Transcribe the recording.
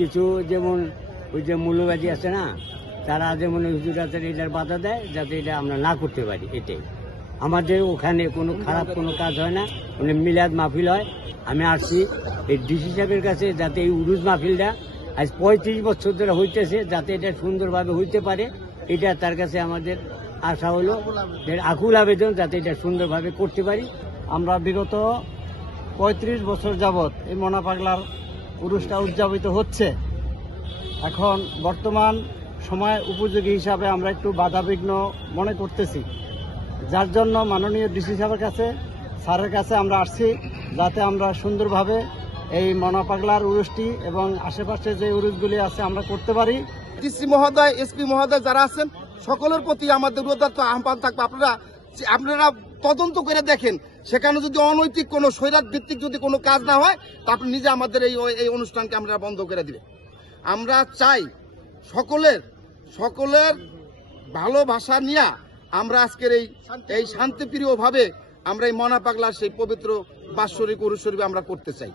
কিছু যেমন ওই যে মূল্যবাদী আছে না, তারা যেমন হুজুরা এটার বাধা দেয় যাতে এটা আমরা না করতে পারি। এটাই আমাদের ওখানে কোনো খারাপ কোনো কাজ হয় না, মানে মিলাদ মাহফিল হয়। আমি আসছি এই ডিসি সাহেবের কাছে যাতে এই উরুজ মাহফিলটা আজ 35 বছর ধরে হইতেছে যাতে এটা সুন্দরভাবে হইতে পারে, এটা তার কাছে আমাদের আশা হলো, আকুল আবেদন যাতে এটা সুন্দরভাবে করতে পারি। আমরা বিগত 35 বছর যাবৎ এই মনা পাগলার উরুসটা উদযাপিত হচ্ছে। এখন বর্তমান সময় উপযোগী হিসাবে আমরা একটু বাধাবিঘ্ন মনে করতেছি, যার জন্য মাননীয় ডিসি সাহেবের কাছে, স্যারের কাছে আমরা আসছি যাতে আমরা সুন্দরভাবে এই মনা পাগলার উরুসটি এবং আশেপাশে যে উরুসগুলি আছে আমরা করতে পারি। ডিসি মহোদয়, এসপি মহোদয় যারা আছেন সকলের প্রতি আমাদের উদাত্ত আহ্বান থাকবে, আপনারা তদন্ত করে দেখেন, সেখানে যদি অনৈতিক কোনো স্বৈরাত ভিত্তিক যদি কোনো কাজ না হয় তারপর নিজে আমাদের এই অনুষ্ঠানকে আমরা বন্ধ করে দিবে। আমরা চাই সকলের ভালোবাসা নিয়ে আমরা আজকের এই শান্তিপ্রিয় ভাবে আমরা এই মনা পাগলার সেই পবিত্র বাৎসরিক উরুস শরীফ আমরা করতে চাই।